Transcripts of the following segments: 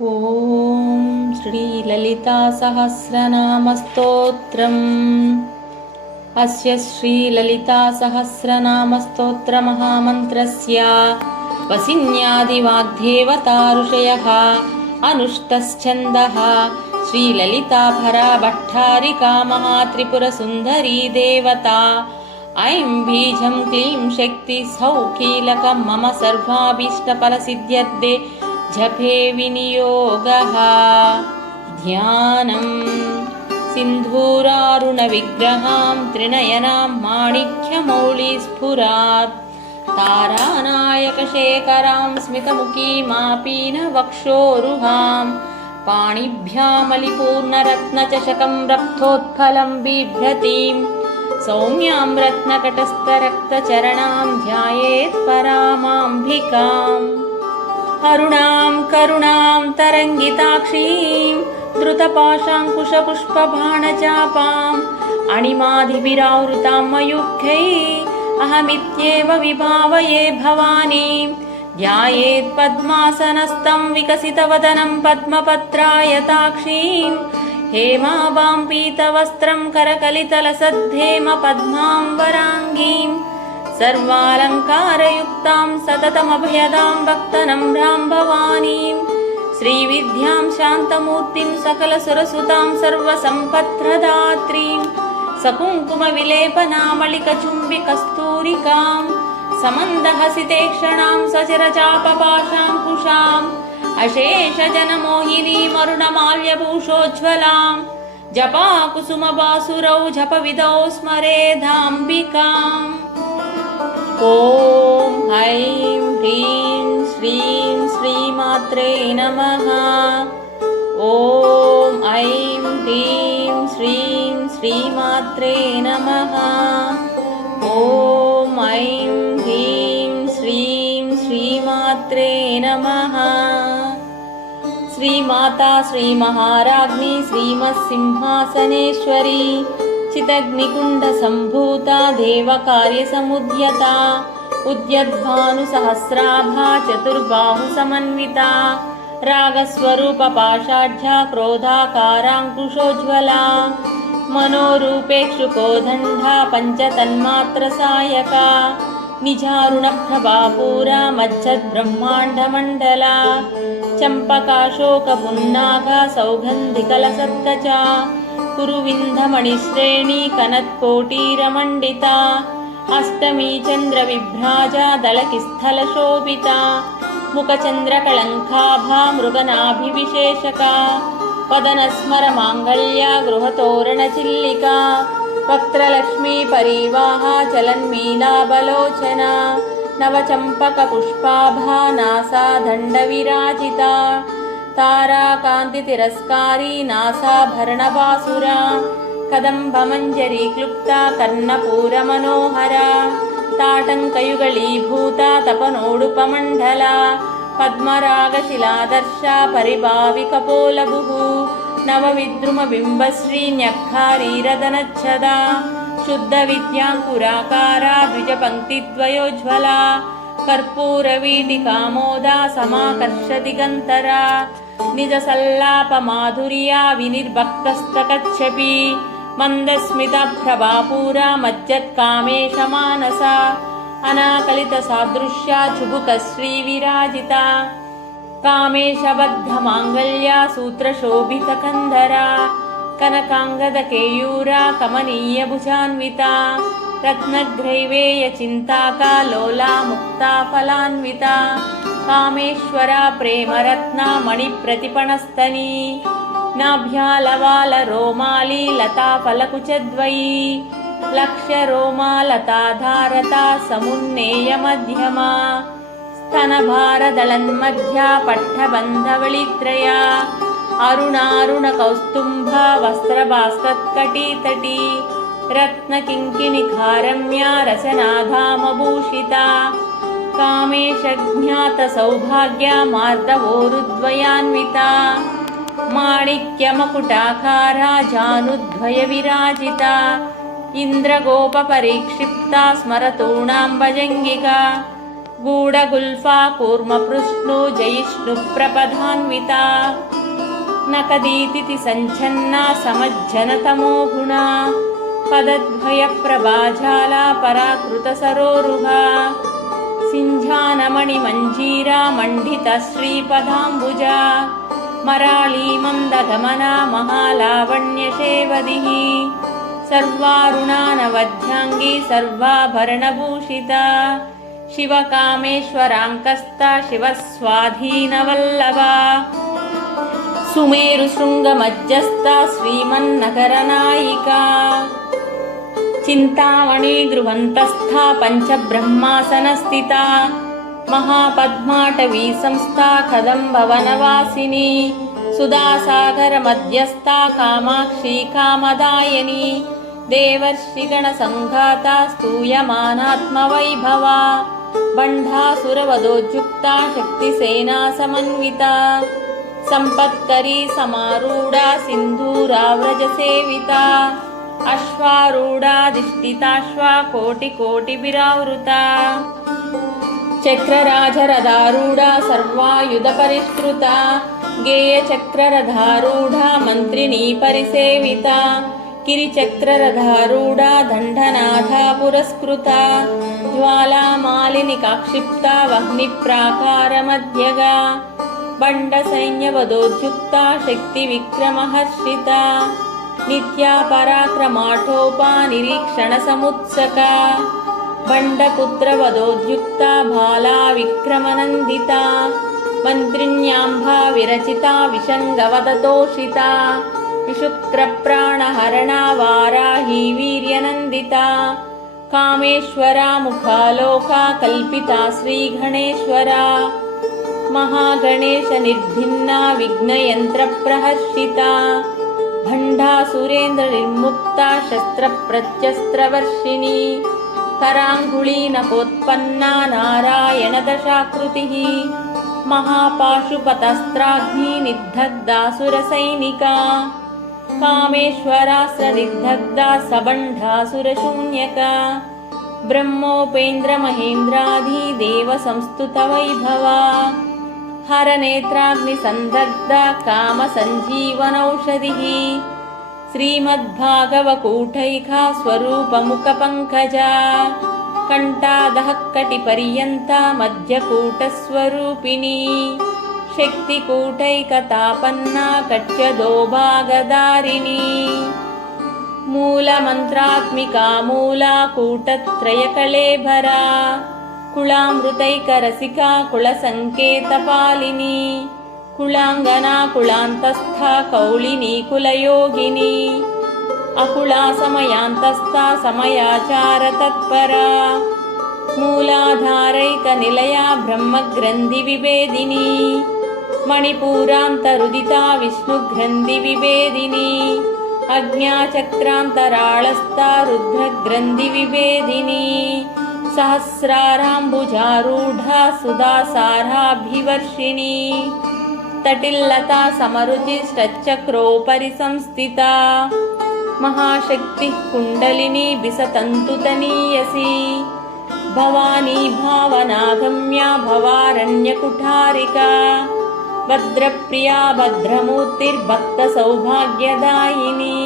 ॐ श्रीललितासहस्रनामस्तोत्रम् अस्य श्रीललितासहस्रनामस्तोत्रमहामन्त्रस्य वसिन्यादिवाग्देवता ऋषयः अनुष्टश्छन्दः श्रीललिताभरा भट्टारिका महात्रिपुरसुन्दरी देवता ऐं बीजं क्लीं शक्ति सौकीलकं मम सर्वाभीष्टफलसिद्ध्यर्थे जपे विनियोगः। ध्यानं सिन्धूरारुणविग्रहां त्रिनयनां माणिक्यमौलिस्फुरात् तारानायकशेखरां स्मितमुखीमापीनवक्षोरुहां पाणिभ्यामलिपूर्णरत्नचषकं रक्तोत्फलं बिभ्रतीं सौम्यां रत्नकटस्थरक्तचरणां ध्यायेत् परामाम्बिकाम्। अरुणां करुणां तरङ्गिताक्षीं द्रुतपाशाङ्कुशपुष्पबाणचापाम् अणिमादिभिरावृतां मयूखैः अहमित्येव विभावये भवानीं ध्यायेत् पद्मासनस्थं विकसितवदनं पद्मपत्रायताक्षीं हेमाभां पीतवस्त्रं करकलितलसद्धेम पद्माम्बराङ्गीं सर्वालङ्कारयुक्तां सततमभयदां भक्तनम्रां भवानीं श्रीविद्यां शान्तमूर्तिं सकलसुरसुतां सर्वसम्पत्प्रदात्रीं सकुङ्कुमविलेपनामलिकचुम्बिकस्तूरिकां समन्दहसितेक्षणां सचरचापपाशाङ्कुशाम् अशेषजनमोहिनीमरुणमाल्यभूषोज्ज्वलां जपाकुसुमबासुरौ जपविधौ स्मरेदाम्बिकाम्। ॐ ऐं ह्रीं श्रीं श्रीमात्रे नमः। ॐ ऐं ह्रीं श्रीं श्रीमात्रे नमः। ॐ ऐं ह्रीं श्रीं श्रीमात्रे नमः। श्रीमाता श्रीमहाराज्ञी श्रीमत्सिंहासनेश्वरी चिदग्निकुण्डसम्भूता देवकार्यसमुद्यता उद्यद्भानुसहस्राभा चतुर्बाहुसमन्विता रागस्वरूपपाषाढ्या क्रोधाकाराङ्कुशोज्ज्वला मनोरूपेक्षुकोदण्डा पञ्चतन्मात्रसायका निजारुणप्रभापूरा मज्जद्ब्रह्माण्डमण्डला चम्पकाशोकपुन्नागा सौगन्धिकलसत्कचा कुरुविन्धमणिश्रेणी कनत्कोटीरमण्डिता अष्टमी चन्द्रविभ्राजा दलकिस्थलशोभिता मुखचन्द्रकलङ्काभा मृगनाभिविशेषका वदनस्मरमाङ्गल्या गृहतोरणचिल्लिका वक्त्रलक्ष्मी परिवाहा चलन्मीनाबलोचना नवचम्पकपुष्पाभा नासा दण्डविराजिता ताराकान्तितिरस्कारी नासाभरणबासुरा कदम्बमञ्जरी क्लुप्ता कर्णपूरमनोहरा ताटङ्कयुगलीभूता तपनोडुपमण्डला पद्मरागशिलादर्शा परिभाविकपोलभुः नवविद्रुमबिम्बश्री न्यक्खारीरदनच्छदा शुद्धविद्याङ्कुराकारा द्विजपङ्क्तिद्वयोज्ज्वला कर्पूरवीटिकामोदा समाकर्षदिगन्तरा निजसल्लापमाधुर्या विनिर्भक्तस्तकच्छपि मन्दस्मितप्रभापूरा मज्जत्कामेशमानसा अनाकलितसादृश्या चुबुकश्रीविराजिता कामेशबद्धमाङ्गल्या सूत्रशोभितकन्धरा कनकाङ्गदकेयूरा कमनीयभुजान्विता रत्नग्रैवेयचिन्ताका लोला मुक्ता फलान्विता कामेश्वरा प्रेमरत्ना मणिप्रतिपणस्तनी नाभ्यालवालरोमाली लता फलकुचद्वयी लक्ष्यरोमालताधारता समुन्नेयमध्यमा स्तनभारदलन्मध्या पट्टबन्धवलित्रया अरुणारुणकौस्तुम्भा वस्त्रभास्कत्कटीतटी रत्नकिङ्किणिखारम्या रसनाधामभूषिता कामेशज्ञातसौभाग्या मार्दवोरुद्वयान्विता माणिक्यमकुटाकारा जानुद्वयविराजिता इन्द्रगोपपरिक्षिप्ता स्मरतूणां भजङ्गिका गूढगुल्फा कूर्मपृष्णो जयिष्णुप्रपदान्विता नकदीतिथि सञ्छन्ना समज्जनतमो गुणा पदद्वयप्रभाजाला पराकृतसरोरुहा सिञ्झानमणिमञ्जीरा मण्डितश्रीपदाम्बुजा मराळी मन्दगमना महालावण्यशेवदिः सर्वारुणानवध्याङ्गी सर्वाभरणभूषिता शिवकामेश्वराङ्कस्ता शिवस्वाधीनवल्लभा सुमेरुशृङ्गमज्जस्ता श्रीमन्नगरनायिका चिन्तामणि गृहन्तस्था पञ्चब्रह्मासनस्थिता महापद्माटवी संस्था कदम्बवनवासिनी सुधासागरमध्यस्था कामाक्षी कामदायिनी देवर्षिगणसङ्घाता स्तूयमानात्मवैभवा बण्ढासुरवधोद्युक्ता शक्तिसेना समन्विता सम्पत्करी समारूढा सिन्धूराव्रजसेविता अश्वारूढाधिष्ठिताश्वा कोटिकोटिभिरावृता चक्रराजरथारूढा सर्वायुधपरिष्कृता गेयचक्ररथारूढा मन्त्रिणी परिसेविता किरिचक्ररथारूढा दण्डनाथा पुरस्कृता ज्वालामालिनिकाक्षिप्ता वह्निप्राकारमध्यगा बण्डसैन्यवधोद्युक्ता शक्तिविक्रमहर्षिता नित्या पराक्रमाठोपा निरीक्षणसमुत्सका बण्डपुत्रवधोद्युक्ता भाला विक्रमनन्दिता मन्त्रिण्याम्भा विरचिता विशङ्गवदतोषिता विशुक्रप्राणहरणा वाराही वीर्यनन्दिता कामेश्वरा मुखालोका कल्पिता श्रीगणेश्वरा महागणेशनिर्भिन्ना विघ्नयन्त्रप्रहर्षिता भण्डासुरेन्द्रनिर्मुक्ता शस्त्रप्रत्यस्त्रवर्षिणी कराङ्गुलीनकोत्पन्ना नारायणदशाकृतिः महापाशुपतस्त्राग्निनिदग्धासुरसैनिका कामेश्वरास्त्रनिदग्धा सबण्ढासुरशून्यका ब्रह्मोपेन्द्रमहेन्द्राधिदेवसंस्तुतवैभवा हरनेत्राग्निसन्दग्धा कामसञ्जीवनौषधिः श्रीमद्भागवकूटैका स्वरूपमुखपङ्कजा कण्ठादः कटिपर्यन्ता मध्यकूटस्वरूपिणी शक्तिकूटैकतापन्ना कट्यदोभागधारिणी मूलमन्त्रात्मिका मूला कूटत्रयकलेभरा कुलामृतैकरसिका कुलसङ्केतपालिनी कुलाङ्गना कुलान्तस्था कौलिनी कुलयोगिनी अकुला समयान्तस्था समयाचारतत्परा मूलाधारैकनिलया ब्रह्मग्रन्थिविभेदिनी मणिपूरान्तरुदिता विष्णुग्रन्थिविभेदिनी अज्ञाचक्रान्तराळस्था रुद्रग्रन्थिविभेदिनी सहस्राराम्बुजारूढा सुधासाराभिवर्षिणी तटिल्लता समरुचिश्चक्रोपरि संस्थिता महाशक्तिः कुण्डलिनी बिसतन्तुतनीयसी भवानी भावनागम्या भवारण्यकुठारिका भद्रप्रिया भद्रमूर्तिर्भक्तसौभाग्यदायिनी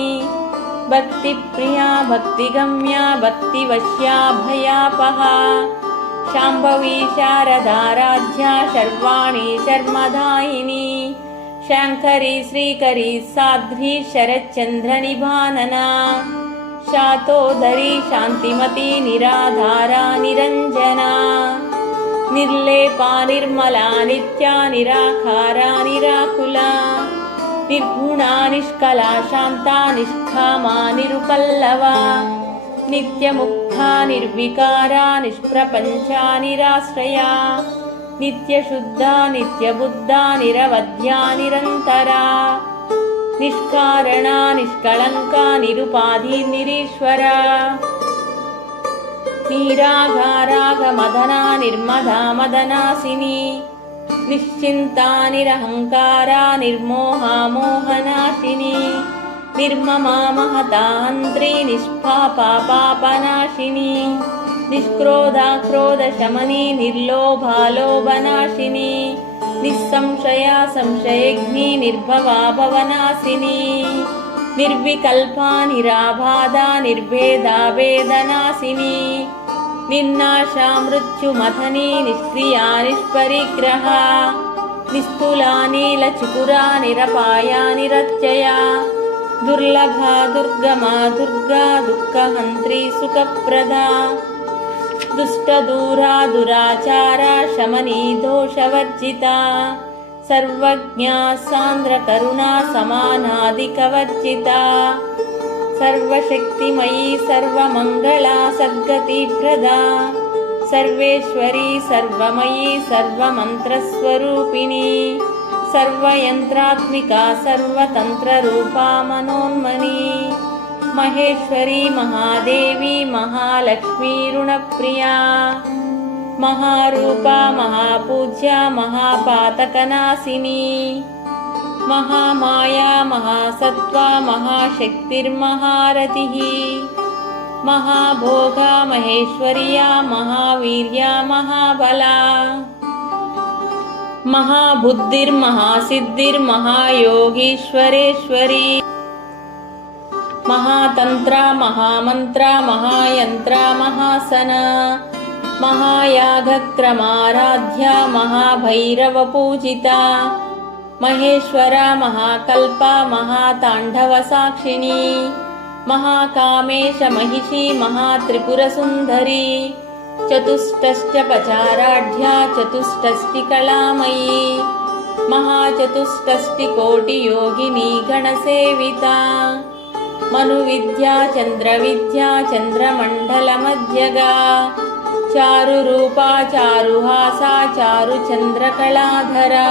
भक्तिप्रिया भक्तिगम्या भक्तिवश्या भयापहा शाम्भवी शारदाराध्या शर्वाणी शर्मदायिनी शाङ्करी श्रीकरी साध्वी शरच्चन्द्रनिभानना शातोदरी शान्तिमती निराधारा निरञ्जना निर्लेपा निर्मला नित्या निराकारा निराकुला निर्गुणा निष्कला शान्ता निष्कामा निरुपल्लवा नित्यमुक्ता निर्विकारा निष्प्रपञ्चा निराश्रया नित्यशुद्धा नित्यबुद्धा निरवध्या निरन्तरा निष्कारणा निष्कलङ्का निरुपाधि निरीश्वरा निरागारागमदना निर्मदा मदनासिनी निश्चिन्ता निरहङ्कारा निर्मोहा मोहनाशिनी निर्ममा महतान्त्री निष्पापा पापनाशिनी निष्क्रोधाक्रोधशमनी निर्लोभालोभनाशिनी निस्संशया संशयग्नी निर्भवा भवनाशिनी निर्विकल्पा निराबाधा निर्भेदा वेदनाशिनी निर्नाशा मृत्युमथनी निष्क्रिया निष्परिग्रहा निस्तुला नीलचिकुरा निरपाया निरत्यया दुर्लभा दुर्गमा दुर्गा दुःखहन्त्री सुखप्रदा दुष्टदूरा दुराचारा शमनी दोषवर्जिता सर्वज्ञा सान्द्रकरुणा समानाधिकवर्जिता सर्वशक्तिमयी सर्वमङ्गला सद्गतिप्रदा सर्वेश्वरी सर्वमयी सर्वमन्त्रस्वरूपिणी सर्वयन्त्रात्मिका सर्वतन्त्ररूपा मनोन्मनी महेश्वरी महादेवी महालक्ष्मी ऋणप्रिया महारूपा महापूज्या महापातकनाशिनी महामाया महासत्त्वा महाशक्तिर्महारतिः महाभोगा महेश्वर्या महावीर्या महाबला महाबुद्धिर्महासिद्धिर्महायोगीश्वरेश्वरी महातन्त्रा महामन्त्रा महायन्त्रा महासना महायागक्रमाराध्या महाभैरवपूजिता महेश्वरा महाकल्पा महाताण्डवसाक्षिणी महाकामेश महिषी महात्रिपुरसुन्दरी चतुष्टष्टपचाराढ्या चतुष्टष्टिकलामयी महाचतुष्टष्टिकोटियोगिनी गणसेविता मनुविद्या चन्द्रविद्या चन्द्रमण्डलमध्यगा चारुरूपा चारुहासा चारुचन्द्रकलाधरा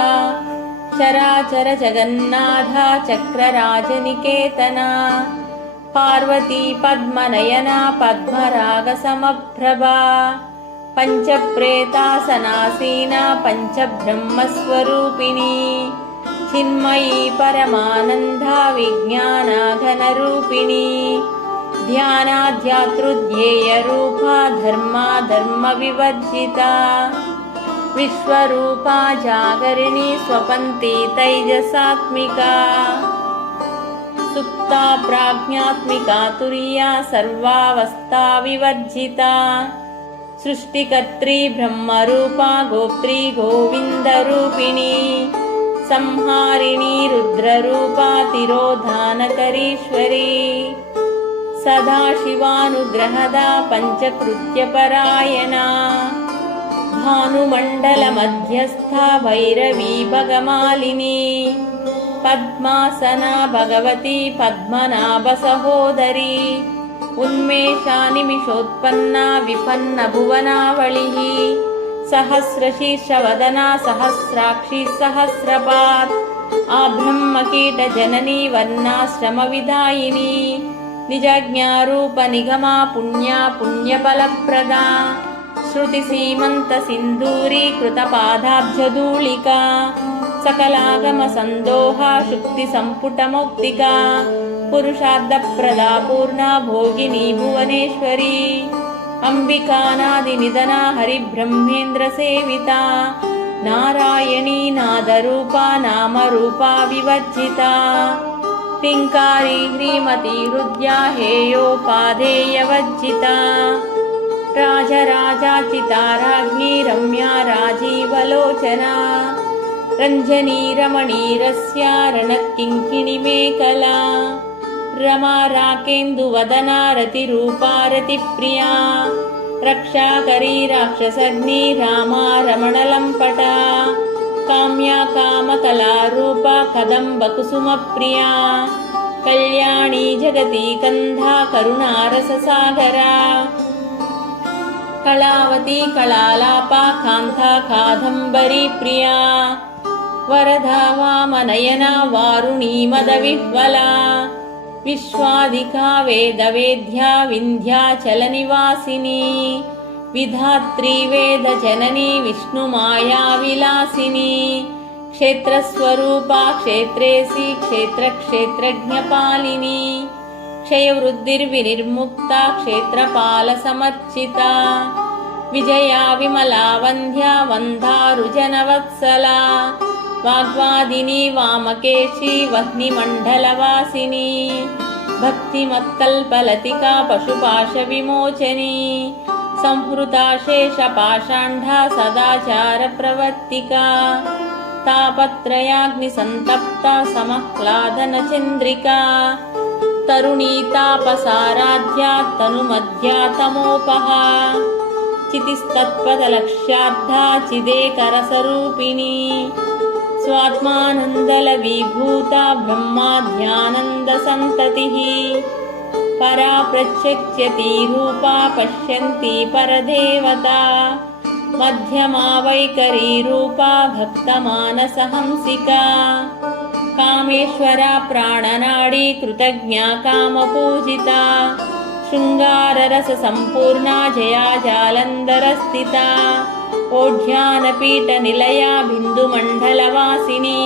चराचर जगन्नाथा चक्रराजनिकेतना पार्वती पद्मनयना पद्मरागसमप्रभा पञ्चप्रेतासनासीना पञ्चब्रह्मस्वरूपिणी चिन्मयी परमानन्दा विज्ञानाघनरूपिणी ध्यानाध्यातृध्येयरूपा धर्माधर्मविवर्जिता विश्वरूपा जागरिणी स्वपन्ती तैजसात्मिका सुप्ता प्राज्ञात्मिका तुर्या सर्वावस्था विवर्जिता सृष्टिकर्त्री ब्रह्मरूपा गोप्त्री गोविन्दरूपिणी संहारिणी रुद्ररूपा तिरोधानकरीश्वरी सदाशिवानुग्रहदा पञ्चकृत्यपरायणा भानुमण्डलमध्यस्था भैरवी भगमालिनी पद्मासना भगवती पद्मनाभसहोदरी उन्मेषा निमिषोत्पन्ना विपन्नभुवनावलिः सहस्रशीर्षवदना सहस्राक्षी सहस्रपात् आब्रह्मकीटजननी वर्णाश्रमविदायिनी निजज्ञारूपनिगमा पुण्या पुण्यफलप्रदा श्रुतिसीमन्तसिन्धूरी कृतपादाब्जधूलिका सकलागमसन्दोहा शुक्तिसम्पुटमौक्तिका पुरुषार्थप्रदा पूर्णा भोगिनी भुवनेश्वरी अम्बिकानादिनिधना हरिब्रह्मेन्द्रसेविता नारायणी नादरूपा नामरूपा विवर्जिता पिङ्कारी ह्रीमती हृद्या हेयोपाधेयवर्जिता राजराजाचिता राज्ञी रम्या राजीवलोचना रञ्जनी रमणीरस्या रणकिङ्किणीमेखला रमा राकेन्दुवदना रतिरूपा रतिप्रिया रक्षाकरी राक्षसग्नी रामा रमणलम्पटा काम्या कामकलारूपा कदम्बकुसुमप्रिया कल्याणी जगती कन्धा करुणारससागरा कलावती कलालापा कान्ता कादम्बरी प्रिया वरदा वामनयना वारुणी मदविह्वला विश्वाधिका वेदवेद्या विन्ध्याचलनिवासिनी विधात्री वेदजननी विष्णुमायाविलासिनी क्षेत्रस्वरूपा क्षेत्रेसी क्षेत्रक्षेत्रज्ञपालिनी क्षयवृद्धिर्विनिर्मुक्ता क्षेत्रपालसमर्चिता विजया विमला वन्ध्या वन्धारुजनवत्सला वाग्वादिनी वामकेशी वह्निमण्डलवासिनी भक्तिमत्कल्पलतिका पशुपाशविमोचनी संहृता शेषपाषाण्ढा सदाचारप्रवर्तिका तापत्रयाग्निसन्तप्ता समह्लादनचन्द्रिका तरुणी तापसाराध्या तनुमध्या तमोपहा चितिस्तत्पदलक्ष्यार्धा चिदेकरसरूपिणी स्वात्मानन्दलवीभूता ब्रह्माध्यानन्दसन्ततिः परा प्रत्यक्ष्यति रूपा पश्यन्ति परदेवता मध्यमा वैकरी रूपा भक्तमानसहंसिका कामेश्वरा प्राणनाडी कृतज्ञा कामपूजिता शृङ्गाररससम्पूर्णा जया जालन्धरस्थिता ओढ्यानपीठनिलया बिन्दुमण्डलवासिनी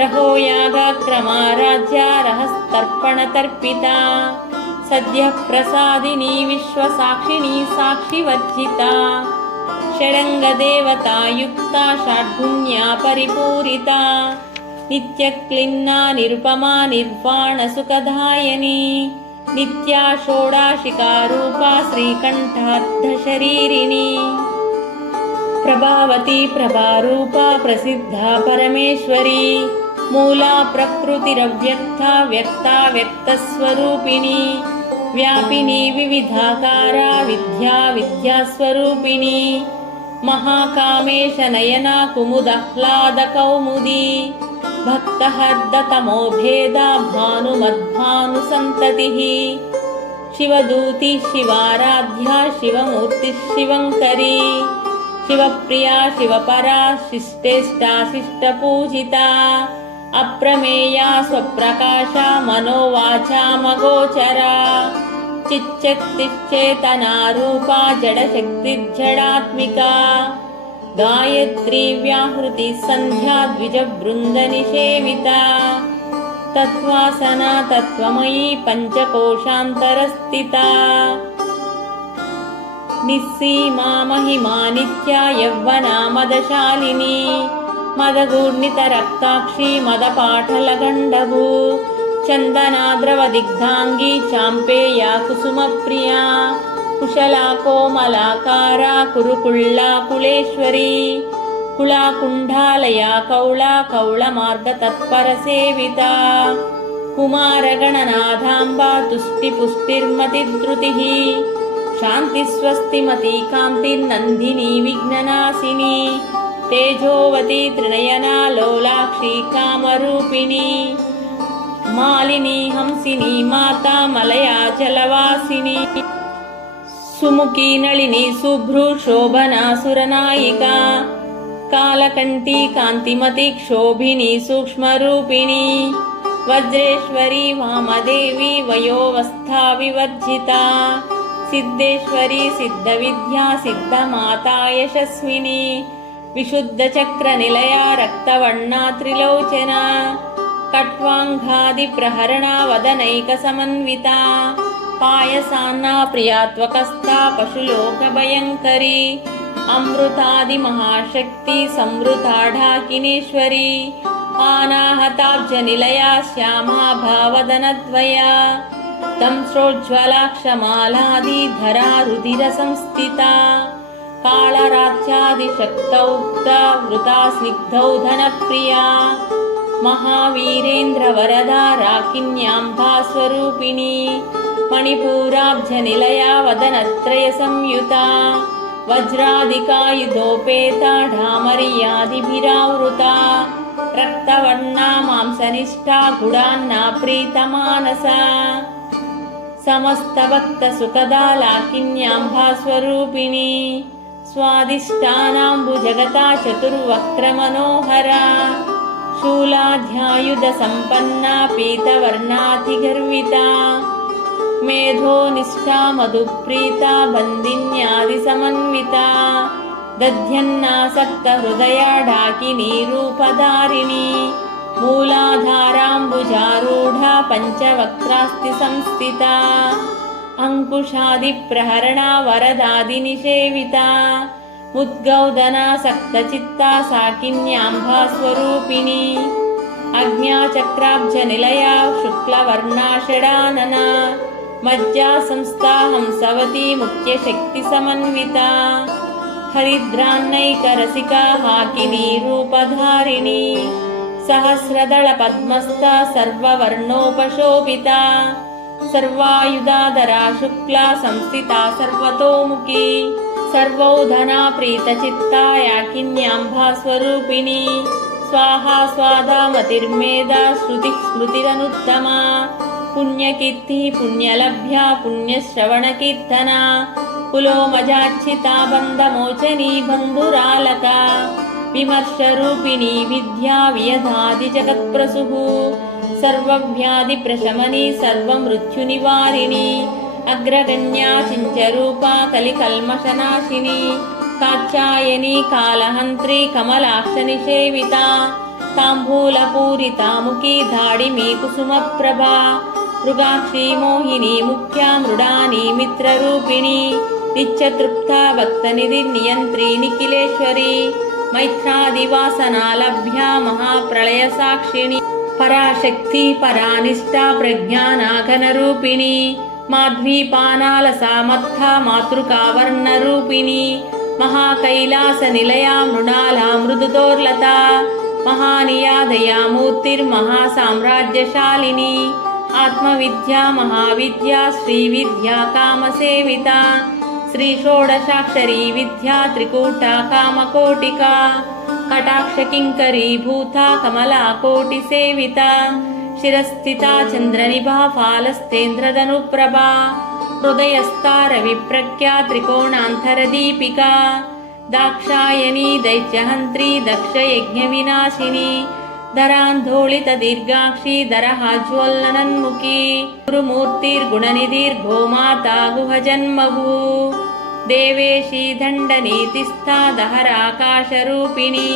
रहोयागक्रमाराध्या रहस्तर्पणतर्पिता सद्यः प्रसादिनी विश्वसाक्षिणी साक्षिवर्जिता षडङ्गदेवतायुक्ता षड्गुण्या परिपूरिता नित्यक्लिन्ना निरुपमा निर्वाणसुखदायिनी नित्या षोडाशिकारूपा श्रीकण्ठार्धशरीरिणी प्रभावती प्रभारूपा प्रसिद्धा परमेश्वरी मूला प्रकृतिरव्यक्ता व्यक्ता व्यक्तस्वरूपिणी व्यापिनी विविधाकारा विद्या विद्यास्वरूपिणी महाकामेशनयना कुमुदाह्लादकौमुदी भक्तहर्दतमोभेदा भानुमद्भानुसन्ततिः शिवदूती शिवाराध्या शिवमूर्तिः शिवङ्करी शिवप्रिया शिवपरा शिष्टेष्टा शिष्टपूजिता अप्रमेया स्वप्रकाशा मनोवाचामगोचरा चिच्चक्तिश्चेतनारूपा जडशक्तिर्जडात्मिका गायत्री व्याहृति सन्ध्या द्विजवृन्दनिषेविता तत्त्वासना तत्त्वमयी पञ्चकोशान्तरस्थिता निस्सीमा महिमा नित्या यौवना मदशालिनी मदगूर्णितरक्ताक्षी मदपाटलगण्डभू चन्दनाद्रवदिग्धाङ्गी चाम्पेया कुसुमप्रिया कुशला कोमलाकारा कुरुकुल्ला कुलेश्वरी कुलाकुण्डालया कौला कौलमार्गतत्परसेविता कुमारगणनाथाम्बा तुष्टिपुष्टिर्मतिद्रुतिः शान्तिस्वस्तिमती कान्तिर्नन्दिनी विघ्ननाशिनी तेजोवती त्रिनयना लोलाक्षी कामरूपिणी मालिनी हंसिनी माता मलया जलवासिनी सुमुखी नलिनी शुभ्रू शोभना सुरनायिका कालकण्ठी कान्तिमती क्षोभिनी सूक्ष्मरूपिणी वज्रेश्वरी वामदेवी वयोवस्था विवर्जिता सिद्धेश्वरी सिद्धविद्या सिद्धमाता यशस्विनी विशुद्धचक्रनिलया रक्तवर्णा त्रिलोचना कट्वाङ्घादिप्रहरणा वदनैकसमन्विता पायसान्ना प्रियात्वकस्था पशुलोकभयङ्करी अमृतादिमहाशक्ति संवृताढाकिनीश्वरी आनाहताब्जनिलया श्यामा भावदनद्वया दंश्रोज्ज्वलाक्षमालादिधरा रुधिरसंस्थिता कालरात्यादिशक्तौक्ता वृता स्निग्धौ धनप्रिया महावीरेन्द्रवरदा राकिन्याम्भा स्वरूपिणी मणिपूराब्जनिलया वदनत्रयसंयुता वज्रादिकायुधोपेता ढामर्यादिभिरावृता रक्तवर्णा मांसनिष्ठा गुडान्ना प्रीतमानसा समस्तभक्तसुखदा लाकिन्याम्भा स्वरूपिणी स्वादिष्टानाम्बुजगता चतुर्वक्त्रमनोहरा शूलाध्यायुधसम्पन्ना पीतवर्णातिगर्विता मेधोनिष्ठा मधुप्रीता बन्दिन्यादिसमन्विता दध्यन्नासक्तहृदया डाकिनी रूपधारिणी मूलाधाराम्बुजगता अम्बुजारूढा पञ्चवक्त्रास्ति संस्थिता अंकुशादिप्रहरणा वरदादिनिषेविता मुद्गौदना सक्तचित्ता साकिन्याम्भा स्वरूपिणी आज्ञाचक्राब्जनिलया शुक्लवर्णा षडानना मज्जा संस्था हंसवती मुख्यशक्तिसमन्विता हरिद्रान्नैकरसिका हाकिनी रूपधारिणी सहस्रदलपद्मस्था सर्ववर्णोपशोभिता सर्वायुधाधरा शुक्ला संस्थिता सर्वतोमुखी सर्वौधना प्रीतचित्ता याकिन्याम्भा स्वरूपिणी स्वाहा स्वाधा मतिर्मेधा श्रुतिः स्मृतिरनुत्तमा पुण्यकीर्तिः पुण्यलभ्या पुण्यश्रवणकीर्तना कुलोमजाच्छिता बन्धमोचनी बन्धुरालका विमर्शरूपिणी विद्या वियधादिजगत्प्रसूः सर्वव्याधिप्रशमनी सर्वमृत्युनिवारिणी अग्रगण्या चिञ्चरूपा कलिकल्मषनाशिनी कात्यायनी कालहन्त्री कमलाक्षनिषेविता ताम्बूलपूरिता मुखी धाडिमी कुसुमप्रभा मृगाक्षी मोहिनी मुख्या मृडानी मित्ररूपिणी नित्यतृप्ता भक्तनिधिर्नियन्त्री निखिलेश्वरी मैत्रादिवासना लभ्या महाप्रलयसाक्षिणी पराशक्ति परानिष्ठा प्रज्ञानाघनरूपिणी माध्वीपानालसामत्था मातृकावर्णरूपिणी महाकैलासनिलया मृणाला मृदुदोर्लता महानियादया मूर्तिर्महासाम्राज्यशालिनी आत्मविद्या महाविद्या श्रीविद्या कामसेविता श्रीषोडशाक्षरी विद्या त्रिकूटा कामकोटिका कटाक्षकिङ्करी भूता कमला कोटिसेविता शिरस्थिता चन्द्रनिभा फालस्तेन्द्रधनुप्रभा हृदयस्था रविप्रख्या त्रिकोणान्तरदीपिका दाक्षायणी दैत्यहन्त्री दक्षयज्ञविनाशिनी धरान्धोलितदीर्घाक्षी दरहाज्वलनन्मुखी गुरुमूर्तिर्गुणनिधिर्गोमाता गुहजन्मभू देवेशी दण्डनीतिस्था दहराकाशरूपिणी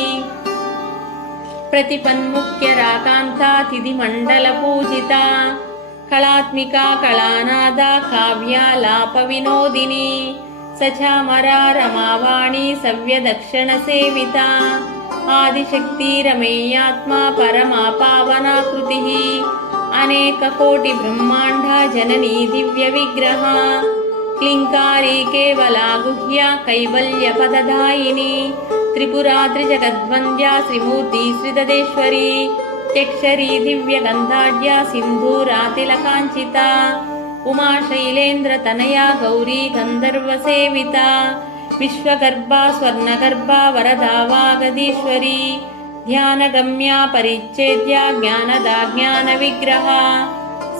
प्रतिपन्मुख्यराकान्ता तिथिमण्डलपूजिता कलात्मिका कलानादा काव्यालापविनोदिनी सचामरा रमावाणी सव्यदक्षिणसेविता आदिशक्ति रमेयात्मा परमा पावनाकृतिः अनेककोटिब्रह्माण्डा जननी दिव्यविग्रहा क्लिङ्कारी केवला गुह्या कैवल्यपददायिनी त्रिपुरा त्रिजगद्वन्द्या श्रीमूर्ति श्रीतदेश्वरी त्यक्षरी दिव्यगन्धाढ्या सिन्धूरातिलकाञ्चिता उमा शैलेन्द्रतनया गौरी गन्धर्वसेविता विश्वगर्भा स्वर्णगर्भा वरदा वागदीश्वरी ध्यानगम्या परिच्छेद्या ज्ञानदा ज्ञानविग्रहा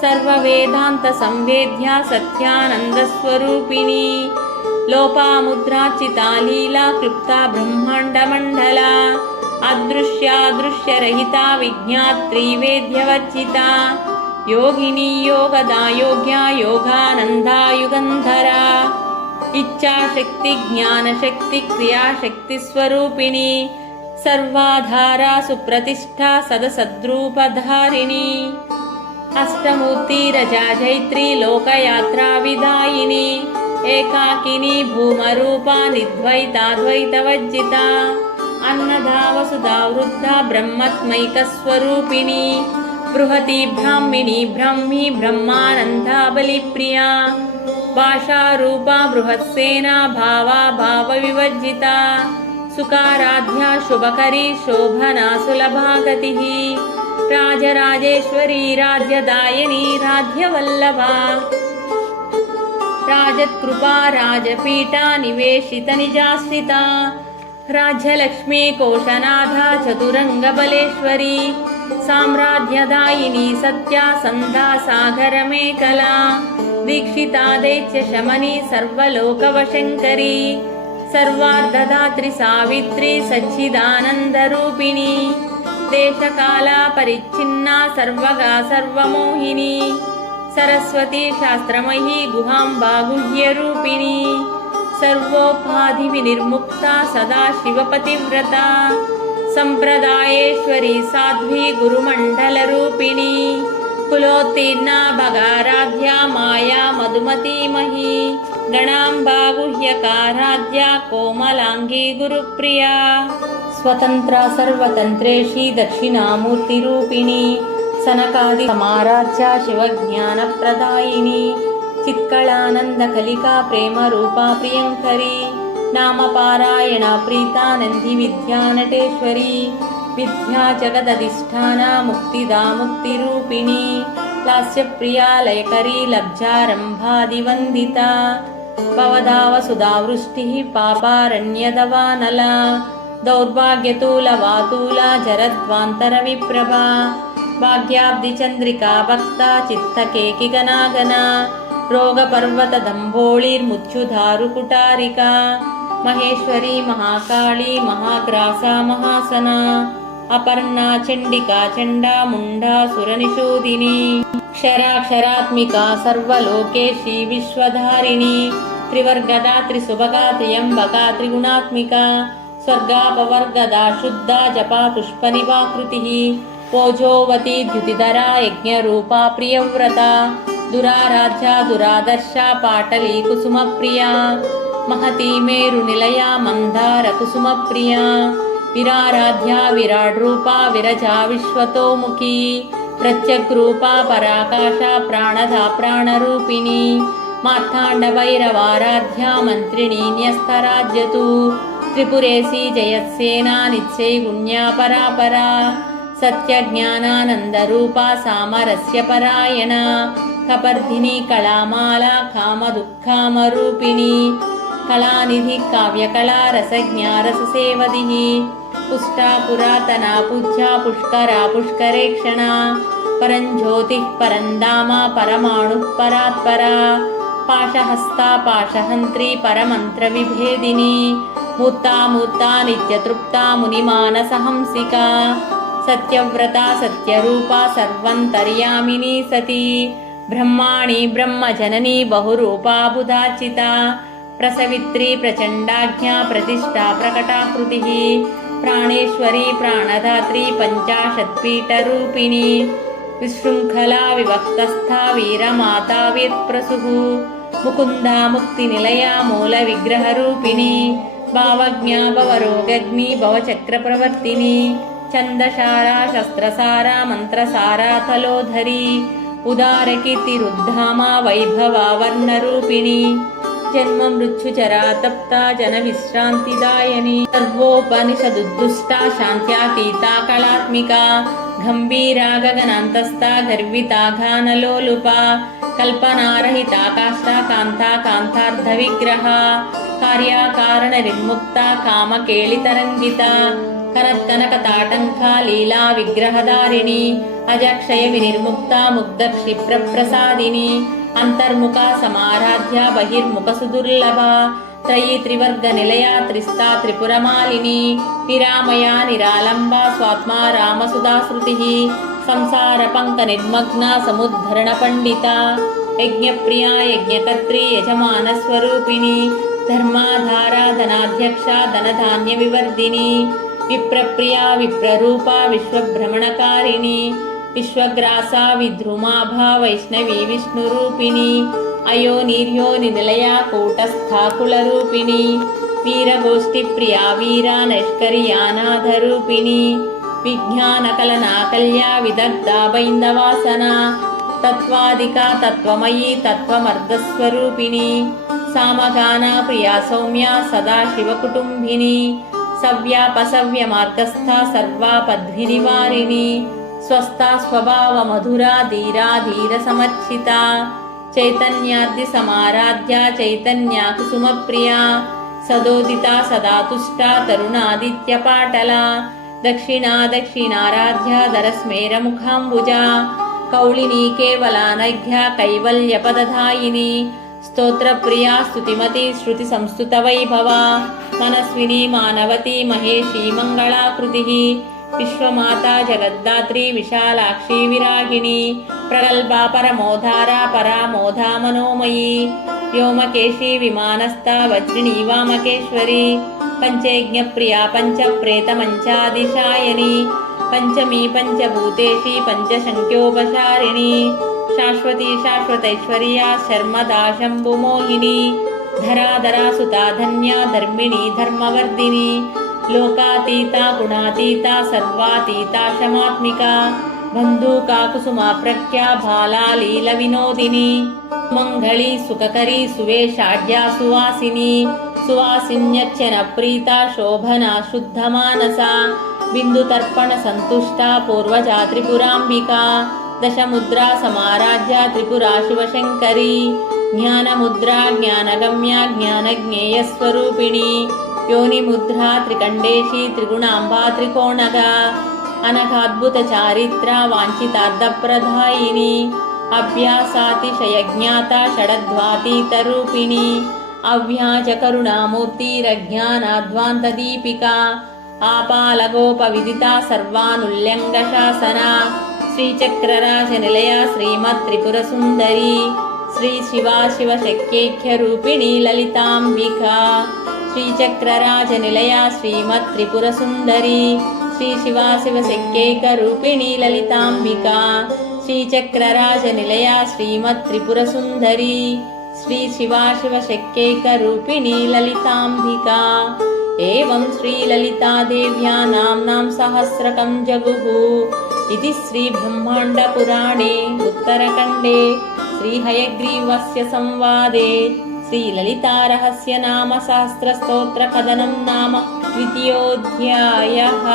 सर्ववेदान्तसंवेद्या सत्यानन्दस्वरूपिणी लोपामुद्राचिता लीला क्लुप्ता ब्रह्माण्डमण्डला अदृश्यादृश्यरहिता विज्ञात्री वेद्यवर्जिता योगिनी योगदा योग्या योगानन्दा युगन्धरा इच्छाशक्ति ज्ञानशक्ति क्रियाशक्ति स्वरूपिणी सर्वाधारा सुप्रतिष्ठा सदसद्रूपधारिणी अष्टमूर्ति रजा जैत्री लोकयात्रा विदायिनी एकाकिनी भूमरूपा निद्वैताद्वैतवज्जिता अन्नदा वसुधा वृद्धा ब्रह्मत्मैकस्वरूपिणी बृहती ब्राह्मिणी ब्रह्मी ब्रह्मानन्दा बलिप्रिया भाषारूपा बृहत्सेना भावा भावविवर्जिता सुकाराध्या शुभकरी शोभना सुलभा गतिः राजराजेश्वरी राज्यदायिनी राज्यवल्लभा राजत्कृपा राजपीठा निवेशित निजाश्रिता राज्यलक्ष्मी कोशनाथा चतुरङ्गबलेश्वरी साम्राज्यदायिनी सत्या सन्धा सागरमेखला दीक्षिता दैत्यशमनी सर्वलोकवशङ्करी सर्वार्धदात्री सावित्री सच्चिदानन्दरूपिणी देशकाला परिच्छिन्ना सर्वगा सर्वमोहिनी सरस्वती शास्त्रमयी गुहाम्बा गुह्यरूपिणी सर्वोपाधिविनिर्मुक्ता सदा शिवपतिव्रता సంప్రదాయేశ్వరి సాధ్వి గురుమండలరూపిణి కులోత్తీర్ణా భగారాధ్య మాయా మధుమతీమహి గణాంబా గుహ్యకారాధ్య కోమలాంగీ గురుప్రియా స్వతంత్ర సర్వతంత్రేషి దక్షిణామూర్తిరూపిణి సనకాది సమారాధ్య శివజ్ఞానప్రదాయిని చిత్కళానందకలికా ప్రేమరూపా ప్రియంకరి నామపారాయణ ప్రీతానంది విద్యానటేశ్వరి విద్యా జగదధిష్టాన ముక్తిదా ముక్తిరూపిణి లాస్యప్రియా లయకరీ లబ్జారంభాదివందిత భవదావసుధావృష్టి పాపారణ్యదవానల దౌర్భాగ్యతూలవాతూల జరద్వాంతర విప్రభా భాగ్యాబ్దిచంద్రికా భక్త చిత్తకేకి గనాగన రోగపర్వతదంభోళిర్ముచ్యుధారుకుటారికా మహేశ్వరీ మహాకాళీ మహాగ్రాసా మహాసన అపర్ణా చండికా చండా ముండా సురనిషూదిని క్షరాక్షరాత్మికా సర్వలోకేశీ విశ్వధారిణి త్రివర్గదా త్రిసుభగా త్రియంబకా త్రిగుణాత్మికా స్వర్గాపవర్గదా శుద్ధా జపా పుష్పనివాకృతి ఓజోవతి ద్యుతిధరా యజ్ఞరూపా ప్రియవ్రత దురారాధ్య దురాదర్శ పాటలీ కుసుమప్రియా మహతీ మేరు నిలయా మందార కుసుమప్రియా విరారాధ్య విరాడ్రూపా విరజా విశ్వతోముఖీ ప్రత్యగ్రూపా పరాకాశ ప్రాణదా ప్రాణరూపిణి మార్తాండభైరవారాధ్య మంత్రిణీ న్యస్తరాజ్యతు త్రిపురేశీ జయత్సేనా నిత్యైగుణ్యా పరాపరా సత్యజ్ఞానానందరూపా సామరస్యపరాయణ కపర్ధిని కళామాలా కామదుఃఖామరూపిణి కళానిధి కావ్యకళా రసజ్ఞారససేవది పుష్టా పురాతనా పూజ్యా పుష్కరా పుష్కరేక్షణ పరంజ్యోతి పరంధామా పరమాణు పరాత్పరా పాశహస్తా పాశహంత్రి పరమంత్ర విభేదిని మూర్తా మూర్తా నిత్యతృప్తా మునిమానసహంసికా సత్యవ్రత సత్యరూపా సర్వంతర్యామిని సతీ బ్రహ్మాణి బ్రహ్మజననీ బహురూపా బుధాచిత ప్రసవిత్రీ ప్రచండాజ్ఞా ప్రతిష్టా ప్రకటాకృతి ప్రాణేశ్వరీ ప్రాణధాత్రీ పంచాశత్పీఠరూపిణి విశృంఖలా విభక్తస్థా వీరమాతా వేత్ప్రసుః ముకుందా ముక్తినిలయా మూల విగ్రహరూపిణి భావజ్ఞా భవరోగగ్ని భవచక్రప్రవర్తిని ఛందసారా శస్త్రసారా మంత్రసారా తలోధరి ఉదారకీర్తిరుద్ధామా వైభవా వర్ణరూపిణి జన్మ మృత్యుచరా తప్తా జన విశ్రాంతిదాయని సర్వోపనిషదుద్దుష్టా శాంత్యాతీతా కళాత్మికా గంభీరా గగనాంతస్థా గర్వితా గానలోలుపా కల్పనారహితా కాష్టా కాంతా కాంతార్థ విగ్రహ కార్యాకారణ నిర్ముక్తా కామకేళితరంగితా కనత్కనకతాటంకా లీలా విగ్రహధారిణి అజక్షయ వినిర్ముక్త ముగ్ధ క్షిప్ర ప్రసాదిని అంతర్ముఖ సమారాధ్య బహిర్ముఖ సుదుర్లభ త్రయీ త్రివర్గ నిలయా త్రిస్తా త్రిపురమాలిని నిరామయా నిరాలంబా స్వాత్మా రామసుధాశ్రుతి సంసార పంక నిర్మగ్న సముద్ధరణ పండిత యజ్ఞప్రియా యజ్ఞకర్త్రీ యజమాన స్వరూపిణి ధర్మాధారా ధనాధ్యక్ష ధనధాన్య వివర్ధిని విప్రప్రియా విప్రరూపా విశ్వభ్రమణకారిణి విశ్వగ్రాసా విద్రుమాభా వైష్ణవీ విష్ణురూపిణి అయోనిర్యోని నిలయా కూటస్థాకులరూపిణి వీరగోష్ఠి ప్రియా వీరా నైష్కర్యానాథరూపిణి విజ్ఞానకలనాకల్యా విదగ్ధా బైందవాసన తత్వాదికా తత్వమయీ తత్వమర్ధస్వరూపిణి సామగానా ప్రియా సౌమ్యా సదాశివకుటుంబిని సవ్యాపసవ్య మార్గస్థా సర్వాపద్వినివారిణి స్వస్థా స్వభావ మధురా ధీరా ధీర సమర్చిత చైతన్యాద్ది సమారాధ్య చైతన్యా కుసుమప్రియా సదోదితా సదా తుష్టా తరుణాదిత్య పాటల దక్షిణా దక్షిణారాధ్య దరస్మేర ముఖాంబుజా కౌళినీ కేవలానఘ్య కైవల్యపదధాయిని స్తోత్రప్రియా స్తుతిమతి శృతి సంస్తుత వైభవ మనస్విని మానవతి మహేషీ మంగళాకృతి విశ్వమాతా జగద్దాత్రి విశాలాక్షి విరాగిణి ప్రగల్భా పరమోధారా పరామోధా మనోమయీ వ్యోమకేశీ విమానస్థా వజ్రిణీ వామకేశ్వరి పంచయజ్ఞప్రియా పంచప్రేతమంచాదిశాయని పంచమీ పంచభూతేషి పంచశంఖ్యోపచారిణి శాశ్వతీ శాశ్వతైశ్వర్యా శర్మదా శంభుమోహిని ధరాధరా సుతా ధన్యా ధర్మిణీ ధర్మవర్ధిని లోకాతీతా గుణాతీతా సర్వాతీతా శమాత్మికా బంధూకా కుసుమా ప్రఖ్యా బాలా లీల వినోదిని మంగళీ సుఖకరీ సువేషాఢ్యా సువాసిని సువాసిన్యర్చన ప్రీతా శోభనా శుద్ధమానసా బిందుతర్పణ సంతుష్టా పూర్వజా త్రిపురాంబికా దశముద్రా సమారాధ్యా త్రిపురా శివశంకరీ జ్ఞానముద్రా జ్ఞానగమ్యా జ్ఞానజ్ఞేయస్వరూపిణి యోనిముద్రా త్రికండేశీ త్రిగుణాంబా త్రికోణగా అనఘాద్భుత చారిత్రా వాంఛితార్థప్రదాయిని అవ్యాసాతిశయజ్ఞాత షడద్వాతీతరూపిణి అవ్యాజకరుణామూర్తిరజ్ఞానాధ్వాంతదీపికా ఆపాలగోపవిదితా సర్వానుల్యంఘశాసనా శ్రీచక్రరాజనిలయా శ్రీమత్త్రిపురసుందరీ శ్రీ శివా శివశక్యేఖ్యరూపిణీ లలితాంబికా శ్రీచక్రరాజనిలయా శ్రీమత్త్రిపురసుందరీ శ్రీ శివా శివశక్యేకరూపిణీ లలితాంబికా శ్రీచక్రరాజనిలయా శ్రీమత్త్రిపురసుందరీ శ్రీ శివా శివశక్యేకరూపిణీ లలితాంబికా ఏవం శ్రీలలితాదేవ్యా నామ్నాం సహస్రకం జగుః ఇది శ్రీబ్రహ్మాండపురాణే ఉత్తరఖండే శ్రీహయగ్రీవస్య సంవాదే శ్రీలలితారహస్యనామ సహస్రస్తోత్రకథనం నామ ద్వితీయోऽధ్యాయः।